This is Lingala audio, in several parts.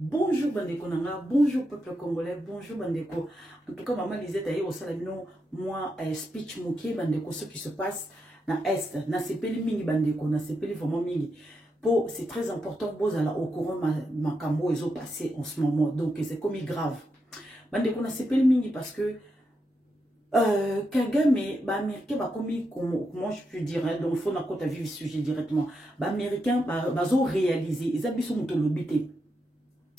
Bonjour Bandeko Nanga, bonjour peuple congolais, bonjour Bandeko. En tout cas, maman Lisette a eu au salamino, moi, speech moqué Bandeko, ce qui se passe dans l'Est, na sepeli mingi Bandeko, na sepeli vraiment mingi. C'est très important, vous allez au courant, ma cambo, ils ont passé en ce moment, donc c'est comme grave. Bandeko, na sepeli mingi parce que Kagame, bah américain, bah comment je peux dire, hein, donc il faut n'a pas vivre le sujet directement. Bah américain, bah ont réalisé, ils habitent sur l'obité.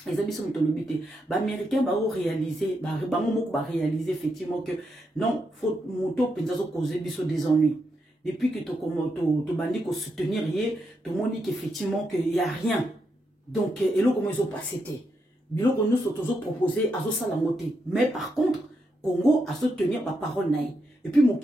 Les amis sont les Américains vont réaliser, réaliser effectivement que non, faut moto pensazo causer des ennuis. Depuis que tu bandit qu'on soutenir tout le monde dit qu'effectivement qu'il y a rien. Donc et là comment ils ont passé été. Bilo qu'on nous sommes proposé à ça la montée. Mais par contre Congo a soutenir ma parole naï. Et puis mon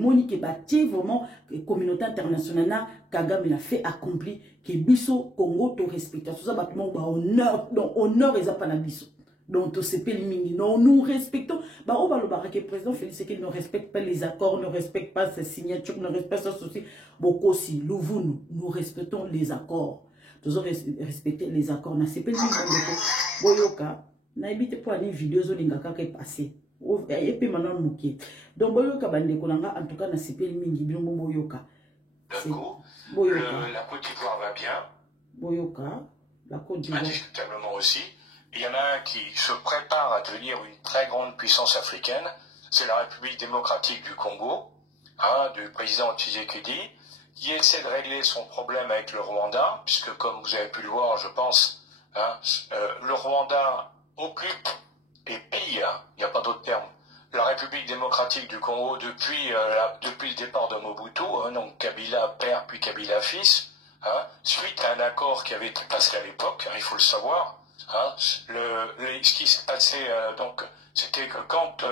moni qui bâti vraiment la communauté internationale Kagame l'a fait accompli que biso Congo to respecte. Tout ça bâtiment honneur, donc honneur et pas na biso. Donc c'est pas mingi. Non, nous respectons. Bah on va le barrer que le président Félix Tshisekedi ne respecte pas les accords, ne respecte pas ses signatures, ne respecte pas ceci. Beaucoup aussi, nous respectons les accords. Nous avons respecté les accords. Na c'est pas mingi. Boyoka, na évité pour une vidéo zolingaka qui est passée. Et puis maintenant mouké. Donc boyoka bande konanga en tout cas na sepeli mingi bilombo boyoka. La Côte d'Ivoire va bien. Boyoka, la Côte d'Ivoire. Indiscutablement aussi. Il y en a un qui se prépare à devenir une très grande puissance africaine. C'est la République démocratique du Congo, hein, du président Tshisekedi, qui essaie de régler son problème avec le Rwanda, puisque comme vous avez pu le voir, je pense, hein, le Rwanda occupe et pille, hein, il n'y a pas d'autre terme, la République démocratique du Congo depuis le départ de Mobutu, hein, donc Kabila père puis Kabila fils, hein, suite à un accord qui avait été passé à l'époque, hein, il faut le savoir. Hein, ce qui s'est passé, donc, c'était que quand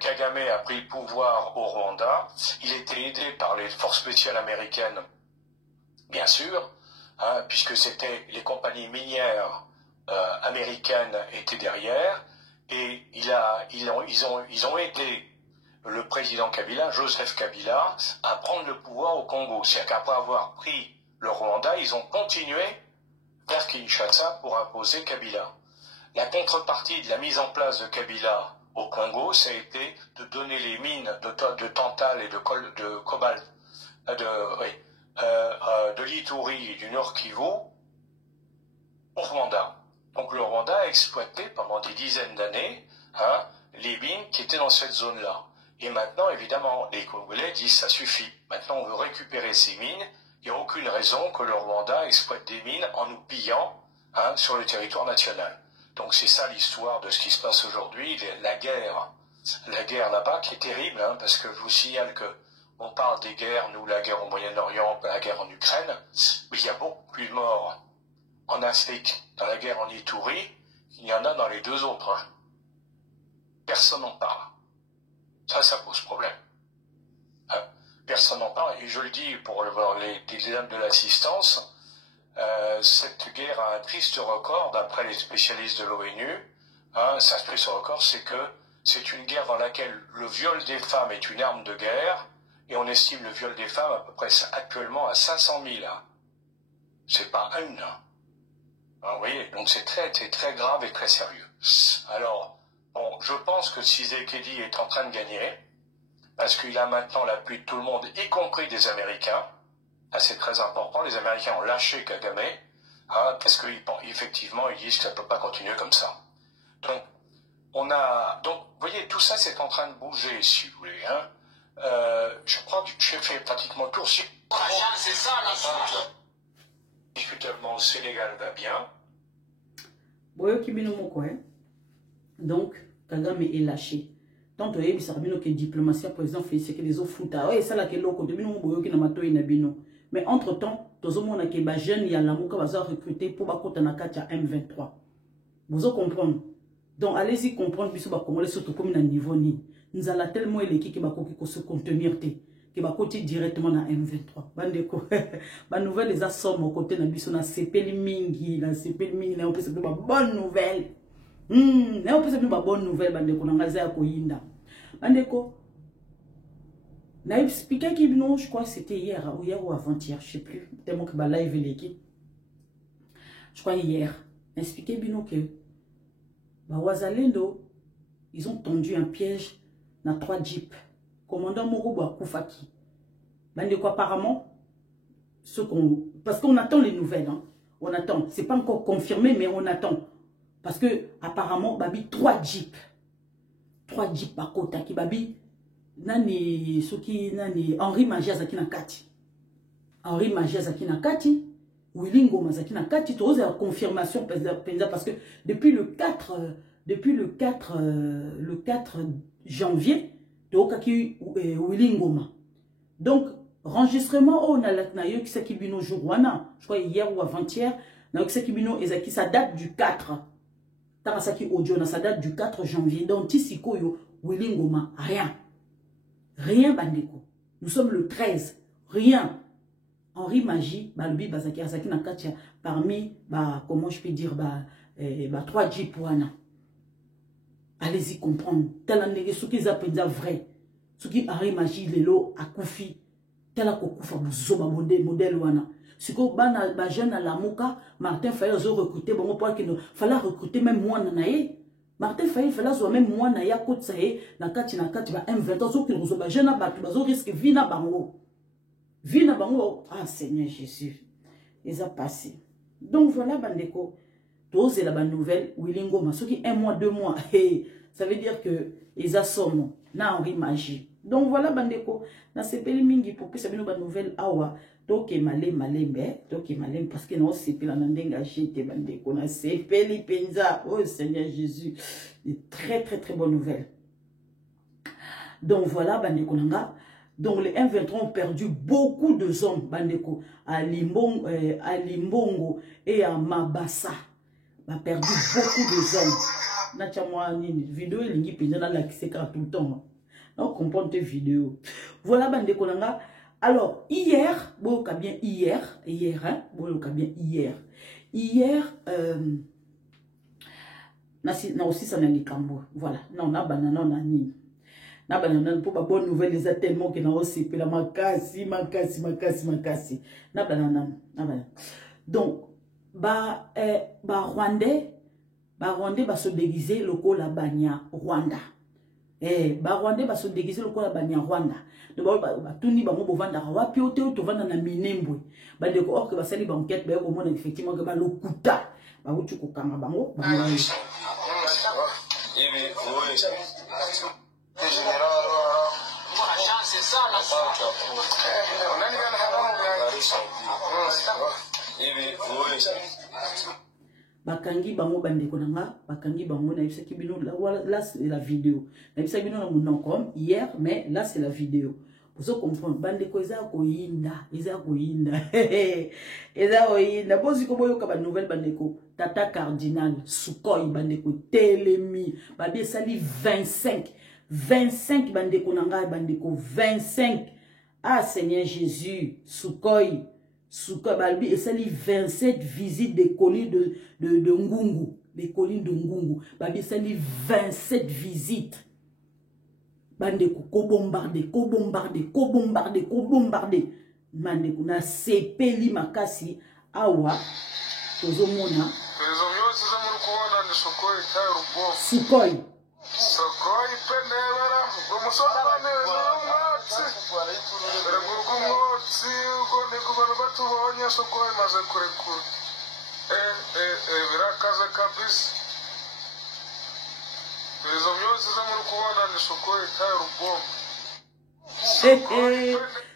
Kagame a pris le pouvoir au Rwanda, il était aidé par les forces spéciales américaines, bien sûr, hein, puisque c'était les compagnies minières américaines étaient derrière, et ils ont aidé le président Kabila, Joseph Kabila, à prendre le pouvoir au Congo. C'est-à-dire qu'après avoir pris le Rwanda, ils ont continué vers Kinshasa pour imposer Kabila. La contrepartie de la mise en place de Kabila au Congo, ça a été de donner les mines de Tantal et de cobalt, de l'Ituri et du Nord Kivu au Rwanda. Donc le Rwanda a exploité pendant des dizaines d'années, hein, les mines qui étaient dans cette zone-là. Et maintenant, évidemment, les Congolais disent ça suffit. Maintenant, on veut récupérer ces mines. Il n'y a aucune raison que le Rwanda exploite des mines en nous pillant, hein, sur le territoire national. Donc c'est ça l'histoire de ce qui se passe aujourd'hui, la guerre là-bas qui est terrible, hein, parce que je vous signale que on parle des guerres, nous, la guerre au Moyen-Orient, la guerre en Ukraine, mais il y a beaucoup plus de morts en Afrique, dans la guerre en Ituri, qu'il y en a dans les deux autres. Hein. Personne n'en parle. Ça pose problème. Hein. Personne n'en parle, et je le dis pour les dames de l'assistance, cette guerre a un triste record, d'après les spécialistes de l'ONU, hein, ça triste record, c'est que c'est une guerre dans laquelle le viol des femmes est une arme de guerre, et on estime le viol des femmes à peu près actuellement à 500 000. Hein. C'est pas une. Hein. Vous voyez, donc c'est très grave et très sérieux. Alors, bon, je pense que Tshisekedi est en train de gagner, parce qu'il a maintenant l'appui de tout le monde, y compris des Américains. Ah, c'est très important, les Américains ont lâché Kagame, hein, parce qu'effectivement, ils disent que ça ne peut pas continuer comme ça. Donc, vous voyez, tout ça, c'est en train de bouger, si vous voulez. Hein. Je crois que j'ai fait pratiquement le tour. C'est ça, la chose. Discutablement, le Sénégal va bien. Donc, Kagame est lâché. Tant que ça que diplomatie président Félix Tshisekedi des autres fouta. Ouais, ça là que l'autre de bino boyo qui na matoyi na bino. Mais entre temps, tous les gens qui ba jeune ya la muka va recruter pour ba kota na katia M23. Vous comprenez? Donc allez-y comprendre biso ba congolais surtout comme na niveau ni. Nous allons tellement élequer que ba koki ko se contenir te. Que ba koti directement na M23. Bandeko. Ba nouvelle les assomme au côté na biso na sepeli mingi, na on peut se ba bonne nouvelle. Na on peut se ba bonne nouvelle bandeko na ngaza ya koyinda. Bandeko. Na expliqué qui non, je crois que c'était hier ou avant-hier, je sais plus. Tellement que ba live l'équipe. Je crois hier. expliqué bino que bah Wazalendo, ils ont tendu un piège dans 3 jeeps. Commandant Morobo à Koufaki. Ben de quoi apparemment, parce qu'on attend les nouvelles, hein. On attend. C'est pas encore confirmé, mais on attend. Parce que apparemment, babi 3 jeeps. 3 jeeps à côté qui babi nani soki nani Henri Magia Zakina Kati. Henri Magia Zakina Kati. Willy Ngoma Zakina Kati. Tu as confirmation parce que depuis le 4 janvier, tu as Willy Ngoma. Donc, enregistrement, on a eu Kisakibino jour, je crois hier ou avant-hier, on a eu Kisakibino et ça date du 4. Tarasaki Audio, ça date du 4 janvier. Donc, Tissiko, Willy Ngoma, rien. Rien, Bandeko. Nous sommes le 13. Rien. Henri Magie, Balbi, Bazaki, Azaki, Nakatia, parmi, comment je peux dire, 3 jeeps pour Anna. Allez-y comprendre. Tel un ce qu'ils appellent vrai. Ce qui Henri Magie, Lelo, Akoufi. Tel a Koufa, Bouzoba, modèle Wana. Si vous êtes jeune à la Mouka, Martin Fayet a recruté, bon, il fallait recruter même moi, Nanaye. Martin Fayet, il fallait même moi, Naya, Côte Saye, Nakati, M20 ans, qui nous ont jeune à battre, ils ont risqué Vina Bango. Vina Bango, ah Seigneur Jésus, ils ont passé. Donc voilà, Bandeko, tous la bonne nouvelle, Willy Ngoma, ceux qui 1 mois, 2 mois, ça veut dire que ils ont na Henri Magie. Donc voilà, Bandeko, na sepeli mingi pour que ça vienne une bonne nouvelle, awa. Toke malembe, parce que non, c'est pas la jete Bandeko, na sepeli penza, oh Seigneur Jésus, des très bonnes nouvelles. Donc voilà, Bandeko Nanga. Donc les M23 ont perdu beaucoup de hommes, Bandeko, à Limbongo et à Mabassa. On a perdu beaucoup de hommes. Natchamwa nini vidéo lingi penza na la kiseka tout le temps. On comprend tes vidéos. Voilà, Bandeko Nanga. Alors, hier, na aussi ça n'a ni cambo. Voilà, non, na banana, na ni. Na banana, pour ma bonne nouvelle, les a tellement que na aussi, puis la makasi. Na banana. Donc, Rwandais, se déguiser le col la banya Rwanda. Rwandais va se déguiser le col la banya Rwanda. Donc, tuni bango bovanda wapi ote to vanda na minembwe. Ba de ko or que ba sali ba enquête ba ko mona effectivement que ba lokuta. Ba utu ko kanga bango. Bakangi bango bandeko nanga, bakangi bango na yebisa kibino là c'est la vidéo. Na yebisa kibino na mon comme hier, mais là c'est la vidéo. Pour se comprendre, bandeko eza koyinda. Eza koyinda. Bozi ko boyo ka ba nouvelle bandeko. Tata Cardinal Sukoy bandeko Telemi, babi sali 25 bandeko nanga bandeko 25. Ah Seigneur Jésus, Sukoy Balbi et ça 27 visites des collines de Ngungu. Les collines de Ngungu. Babi ça 27 visites. Bandeko, ko bombarder. Bandeko, na sepeli makasi, awa, tozomona. Sukoy.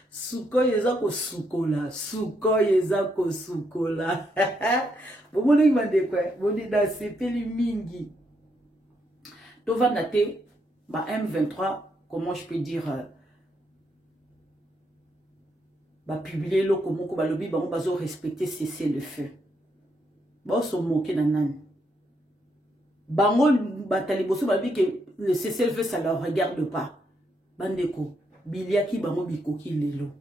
Sukoy ezako sukola. Bomoni bandeko, boni da sepeli mingi. Tovanda te ba M23, comment je peux dire publier le comment ko balobi bango bazo respecter cesser le feu. Ba so moquer nan. Bango batali boso balobi que le cesser le feu ça leur regarde pas. Bandeko, biliaki bango bikoki lelo.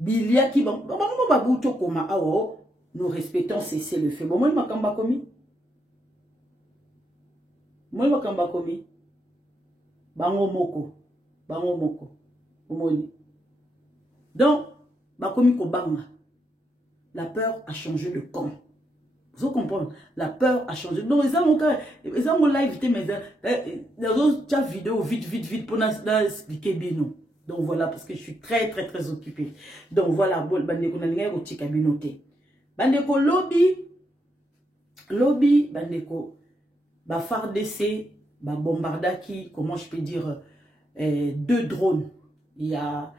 Biliaki bango babuto koma awo, nous respectons cesser le feu. Bon moi makamba komi. Moi makamba komi. Bango moko. Omoni. Donc, bakomi kobanga. La peur a changé de camp. Vous comprenez? La peur a changé. Donc, ils ont live, mais ils ont déjà vidéo vite pour nous expliquer bien. Donc, voilà, parce que je suis très occupée. Donc, voilà, bandeko, bandeko, lobby, bandeko, ba FARDC, ba bombardaki, comment je peux dire, 2 drones. Il y a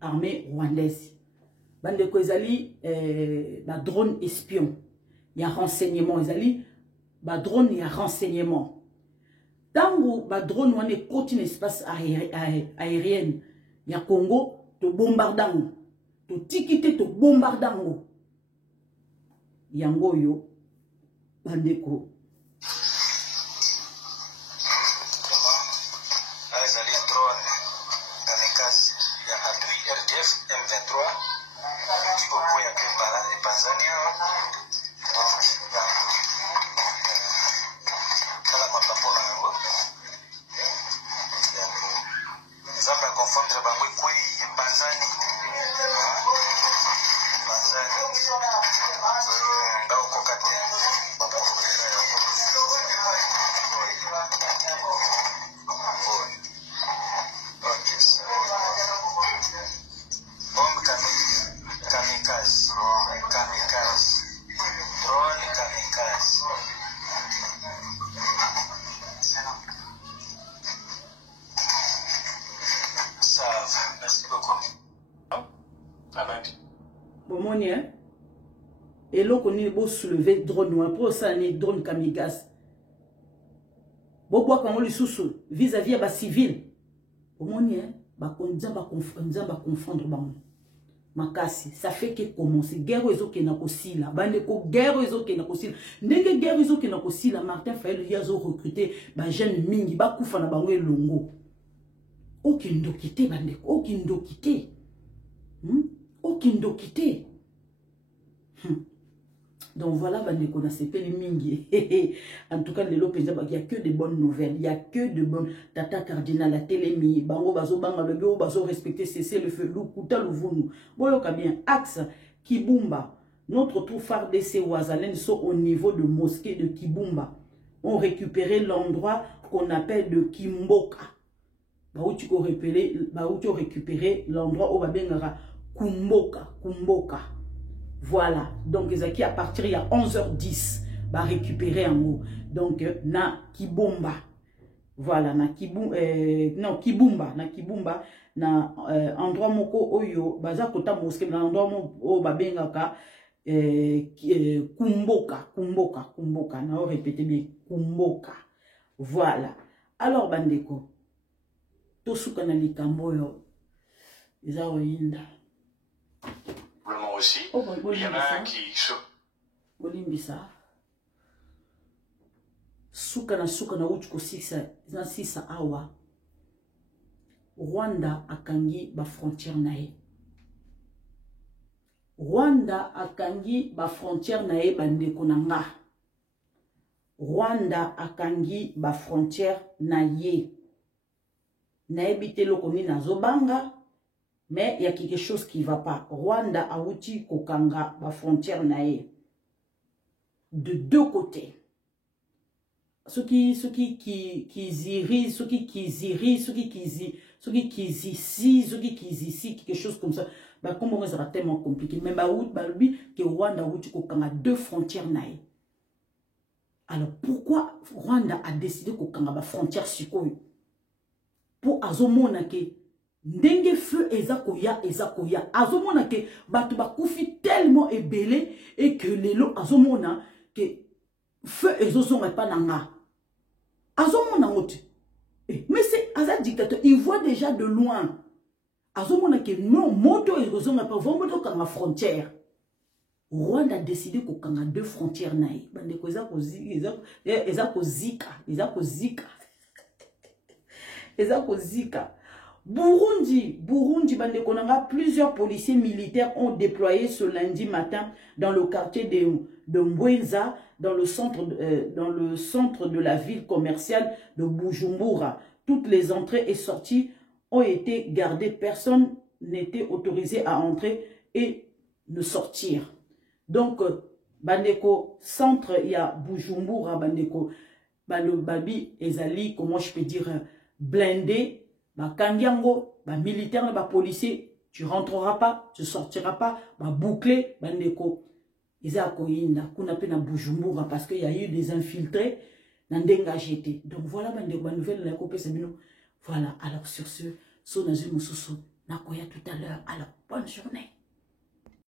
armée rwandaise. Bandeko ezali ba drone espion. Il y a renseignement ezali ba drone il y a renseignement. Tango ba drone wana continue espace aérienne. Il y a Congo to bombardango. To tikite to bombardango. Yango yo bandeko bomoni hein et là qu'on est beau soulever drone noir pour ça les drone kamikaze bobo quand on les sous vis-à-vis à bas civil bomoni hein ba confondre bango makasi ça fait que commencer guerre ezoke na kosila bande ko guerre ezoke na kosila ndenge guerre ezoke na kosila Martin Fayulu yazo recruter ba jeune mingi ba kufa na bango elongo okindo kité bande okindo kité okindo kité donc voilà bande ko na sepeli mingi en tout cas lelo penza il y a que de bonnes nouvelles, il y a que de bonnes tata cardinal la télémi bango bazo banga le bio bazo respecter cesser le feu lukuta luvunu boyoka bien axe Kibumba notre tout FARDC Wazalène sont au niveau de mosquée de Kibumba ont récupéré l'endroit qu'on appelle de Kimboka où tu as récupéré l'endroit où babengara Kumboka. Voilà. Donc, ils à partir il y a 11h10 va récupérer en haut. Donc, na Kibumba. Voilà, na Kibumba, na endroit moko oyo baza kota mosquée na endroit moko babengaka Kumboka. Na répétez bien Kumboka. Voilà. Alors bandeko tosuka na likambo yo eza oyinda aussi il y en a un qui se bolimbisa suka na uchuko sisa awa Rwanda akangi ba frontière nae bandeko nanga Rwanda akangi ba frontière na ye na ebite lokoni nazobanga mais il y a quelque chose qui va pas. Rwanda a outi kokanga ba frontière nae de deux côtés. Ceux qui ici, quelque chose comme ça. Bah comment ça sera tellement compliqué. Mais lui que Rwanda a outi kokanga deux frontières nae. Alors pourquoi Rwanda a décidé kokanga ba frontière sikoyo? Pour azomona ke ndenge feu ezakoya azomona ke batu bakufi tellement ebele et que lelo azomona ke feu ezosonga pa nanga azomona ngote mais c'est Azad dictateur il voit déjà de loin azomona ke non moto ezosonga pa vomoto kanga frontière Rwanda a décidé ko kanga deux frontières nae bande ko ezako Burundi, bande konanga, plusieurs policiers militaires ont déployé ce lundi matin dans le quartier de Mwenza, dans le centre de la ville commerciale de Bujumbura. Toutes les entrées et sorties ont été gardées. Personne n'était autorisé à entrer et ne sortir. Donc, bandeko centre ya Bujumbura bandeko babi ezali comment je peux dire blindé bakangiango militaire ba policier tu rentreras pas tu sortiras pas bouclé bandeko eza koyinda kuna pe na Bujumbura parce que y a eu des infiltrés na ndenga jeté donc voilà bandeko ba nouvelle na kopesa bino voilà alors sur ce so na zumususu nakoya tout à l'heure alors bonne journée.